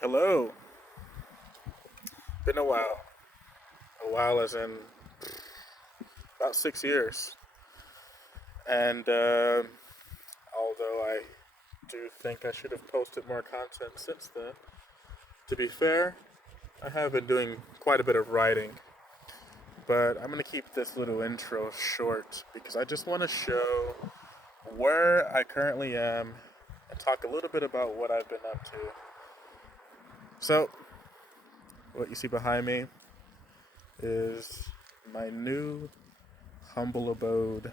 Hello. Been a while. A while as in about 6 years. And although I do think I should have posted more content since then, to be fair, I have been doing quite a bit of writing. But I'm going to keep this little intro short because I just want to show where I currently am and talk a little bit about what I've been up to. So, what you see behind me is my new humble abode.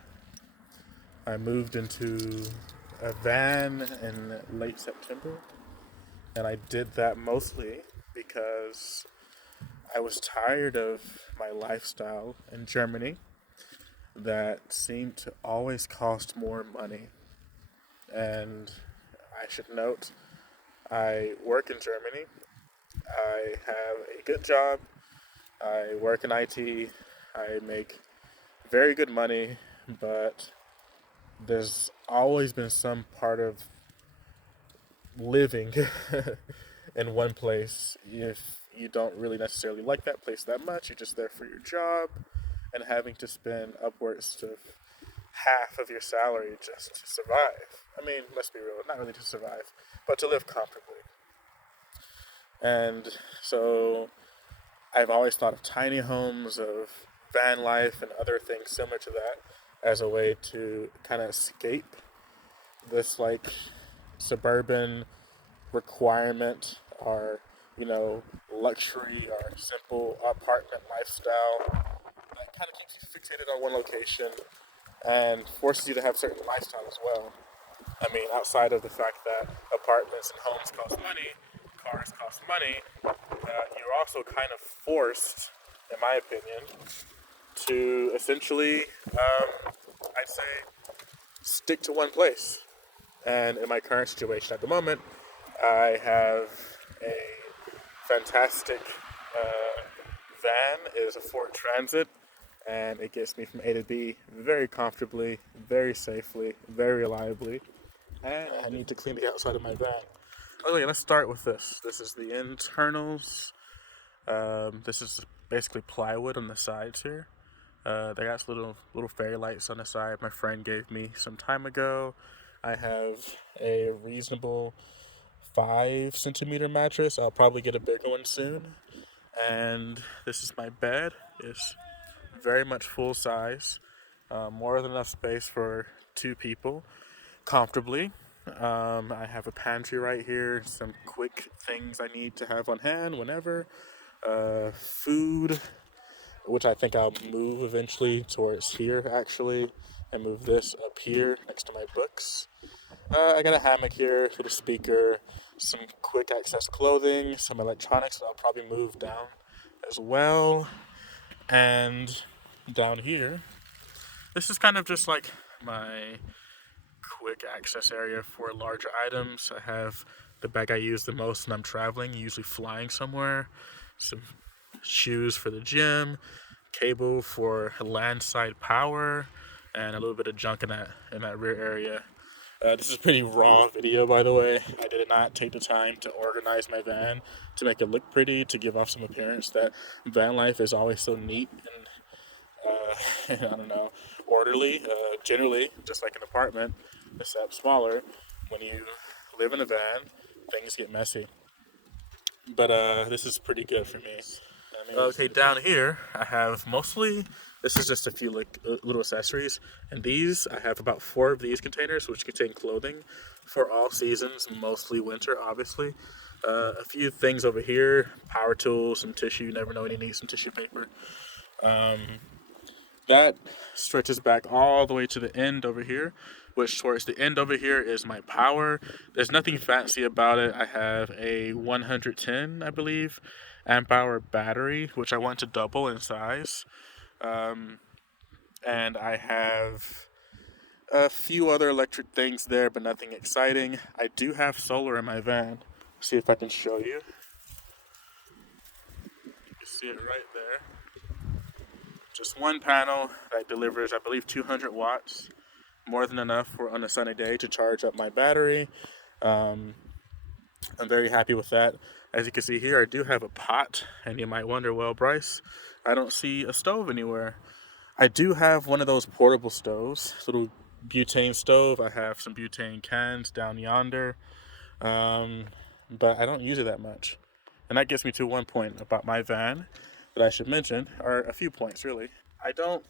I moved into a van in late September, and I did that mostly because I was tired of my lifestyle in Germany that seemed to always cost more money. And I should note, I work in Germany. I have a good job. I work in IT. I make very good money, but there's always been some part of living in one place if you don't really necessarily like that place that much. You're just there for your job and having to spend upwards of half of your salary just to survive. I mean, let's be real, not really to survive, but to live comfortably. And so I've always thought of tiny homes, of van life, and other things similar to that as a way to kind of escape this like suburban requirement or luxury or simple apartment lifestyle that kind of keeps you fixated on one location and forces you to have certain lifestyle as well. I mean, outside of the fact that apartments and homes cost money, cars cost money, you're also kind of forced, in my opinion, to essentially, I'd say, stick to one place. And in my current situation at the moment, I have a fantastic van. It is a Ford Transit, and it gets me from A to B very comfortably, very safely, very reliably. And I need to clean the outside of my van. Okay, let's start with this. This is the internals. This is basically plywood on the sides here. They got little fairy lights on the side. My friend gave me some time ago. I have a reasonable 5 centimeter mattress. I'll probably get a bigger one soon. And this is my bed. It's very much full size, more than enough space for two people comfortably. I have a pantry right here, some quick things I need to have on hand whenever. Food, which I think I'll move eventually towards here actually, and move this up here next to my books. I got a hammock here with a speaker, some quick access clothing, some electronics that I'll probably move down as well. And down here, this is kind of just like my quick access area for larger items. I have the bag I use the most when I'm traveling, usually flying somewhere, some shoes for the gym, cable for landside power, and a little bit of junk in that rear area. This is a pretty raw video, by the way. I did not take the time to organize my van to make it look pretty, to give off some appearance that van life is always so neat and I don't know, orderly. Generally, just like an apartment, except smaller. When you live in a van, things get messy. But this is pretty good for me. Okay, down here I have mostly. This is just a few like little accessories, and these I have about 4 of these containers, which contain clothing for all seasons, mostly winter, obviously. A few things over here: power tools, some tissue. You never know when you need some tissue paper. That stretches back all the way to the end over here, which towards the end over here is my power. There's nothing fancy about it. I have a 110, I believe, amp hour battery, which I want to double in size. And I have a few other electric things there, but nothing exciting. I do have solar in my van. See if I can show you. You can see it right there. Just one panel that delivers, I believe, 200 watts. More than enough for on a sunny day to charge up my battery. I'm very happy with that. As you can see here, I do have a pot, and you might wonder, well, Bryce, I don't see a stove anywhere. I do have one of those portable stoves, little butane stove. I have some butane cans down yonder, um, but I don't use it that much. And that gets me to one point about my van that I should mention, or a few points really. I don't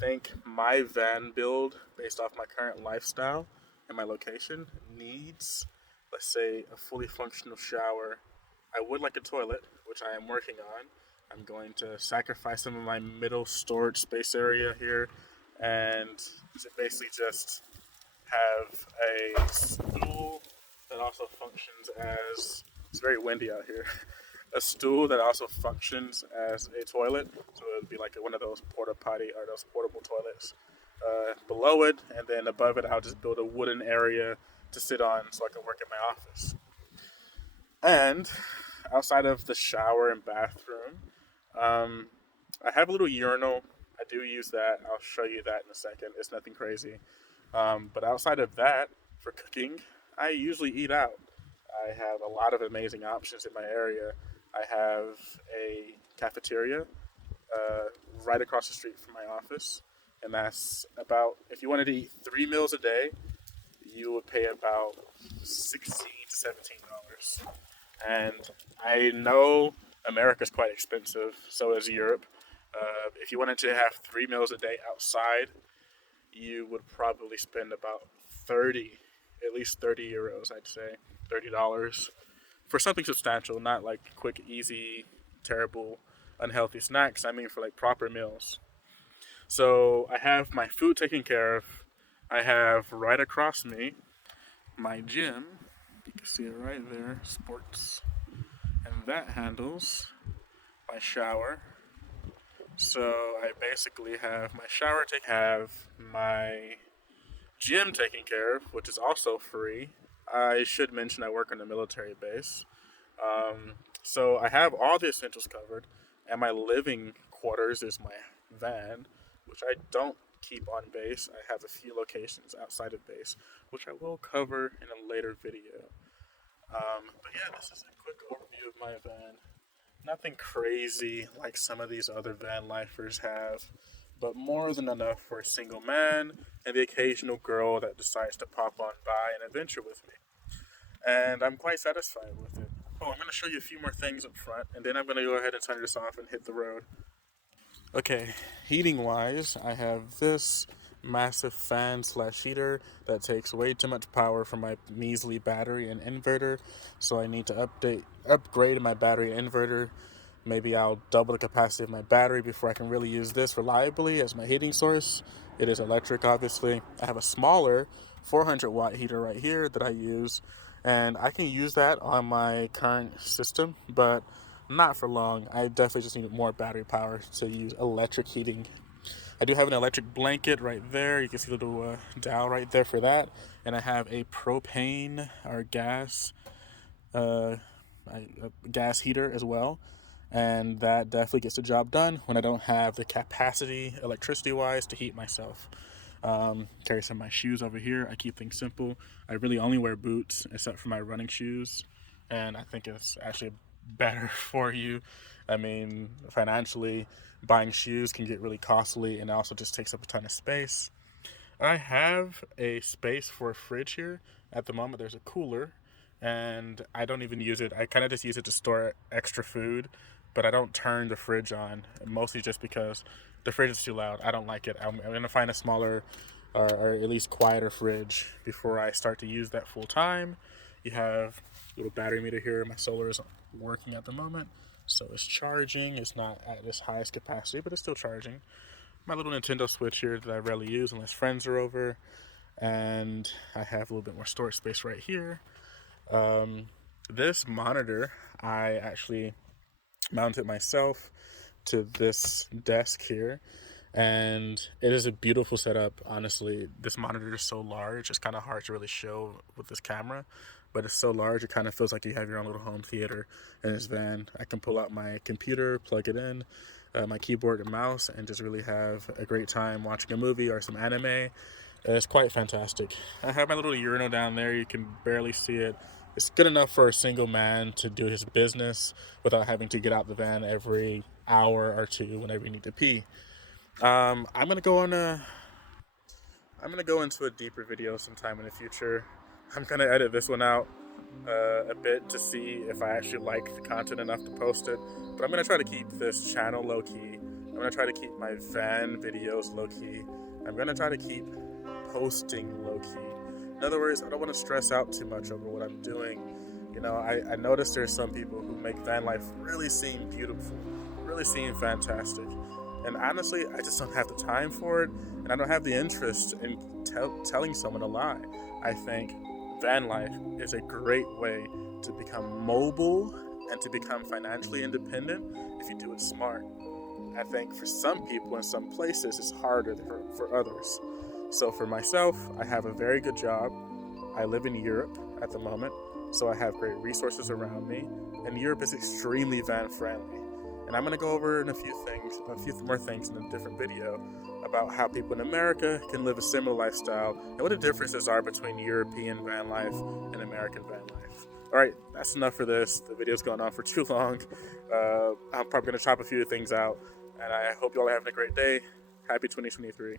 think my van build, based off my current lifestyle and my location, needs, let's say, a fully functional shower. I would like a toilet, which I am working on. I'm going to sacrifice some of my middle storage space area here and basically just have a stool that also functions as, it's very windy out here, a stool that also functions as a toilet. So it would be like one of those porta potty or those portable toilets below it, and then above it, I'll just build a wooden area to sit on so I can work in my office. And outside of the shower and bathroom, um, I have a little urinal. I do use that. I'll show you that in a second. It's nothing crazy. But outside of that, for cooking, I usually eat out. I have a lot of amazing options in my area. I have a cafeteria right across the street from my office, and that's about, if you wanted to eat 3 meals a day, you would pay about $16 to $17. And I know America's quite expensive, so is Europe. If you wanted to have 3 meals a day outside, you would probably spend about 30, at least 30 euros, I'd say, $30 for something substantial, not like quick, easy, terrible, unhealthy snacks. I mean, for like proper meals. So I have my food taken care of. I have right across me my gym. You can see it right there, sports. And that handles my shower. So I basically have my shower have my gym taken care of, which is also free. I should mention I work on a military base. So I have all the essentials covered, and my living quarters is my van, which I don't keep on base. I have a few locations outside of base, which I will cover in a later video. But yeah, this is a quick overview of my van. Nothing crazy like some of these other van lifers have, but more than enough for a single man and the occasional girl that decides to pop on by and adventure with me. And I'm quite satisfied with it. Oh, I'm going to show you a few more things up front, and then I'm going to go ahead and turn this off and hit the road. Okay, heating wise, I have this massive fan slash heater that takes way too much power from my measly battery and inverter, so I need to upgrade my battery and inverter. Maybe I'll double the capacity of my battery before I can really use this reliably as my heating source. It is electric, obviously. I have a smaller 400 watt heater right here that I use, and I can use that on my current system, but not for long. I definitely just need more battery power to use electric heating. I do have an electric blanket right there. You can see a little dial right there for that. And I have a propane or uh, gas heater as well. And that definitely gets the job done when I don't have the capacity, electricity-wise, to heat myself. Carry some of my shoes over here. I keep things simple. I really only wear boots except for my running shoes. And I think it's actually better for you. I mean, financially, buying shoes can get really costly and it also just takes up a ton of space. I have a space for a fridge here. At the moment, there's a cooler, and I don't even use it. I kind of just use it to store extra food, but I don't turn the fridge on, mostly just because the fridge is too loud. I don't like it. I'm going to find a smaller or at least quieter fridge before I start to use that full time. You have a little battery meter here. My solar is working at the moment, so it's charging. It's not at its highest capacity, but it's still charging. My little Nintendo Switch here that I rarely use unless friends are over, and I have a little bit more storage space right here. This monitor, I actually mounted myself to this desk here, and it is a beautiful setup. Honestly, this monitor is so large, it's kind of hard to really show with this camera, but it's so large it kind of feels like you have your own little home theater in this van. I can pull out my computer, plug it in, my keyboard and mouse, and just really have a great time watching a movie or some anime. It's quite fantastic. I have my little urinal down there. You can barely see it, It's good enough for a single man to do his business without having to get out the van every hour or two whenever you need to pee. I'm gonna go on a I'm gonna go into a deeper video sometime in the future. I'm gonna edit this one out a bit to see if I actually like the content enough to post it. But I'm gonna try to keep this channel low key. I'm gonna try to keep my van videos low key. I'm gonna try to keep posting low key. In other words, I don't want to stress out too much over what I'm doing. You know, I notice there's some people who make van life really seem beautiful, really seem fantastic. And honestly, I just don't have the time for it, and I don't have the interest in telling someone a lie. I think van life is a great way to become mobile and to become financially independent if you do it smart. I think for some people in some places it's harder for others. So for myself, I have a very good job. I live in Europe at the moment, so I have great resources around me, and Europe is extremely van friendly. And I'm going to go over a few more things in a different video about how people in America can live a similar lifestyle and what the differences are between European van life and American van life. All right, that's enough for this. The video's going on for too long. I'm probably going to chop a few things out, and I hope you all are having a great day. Happy 2023.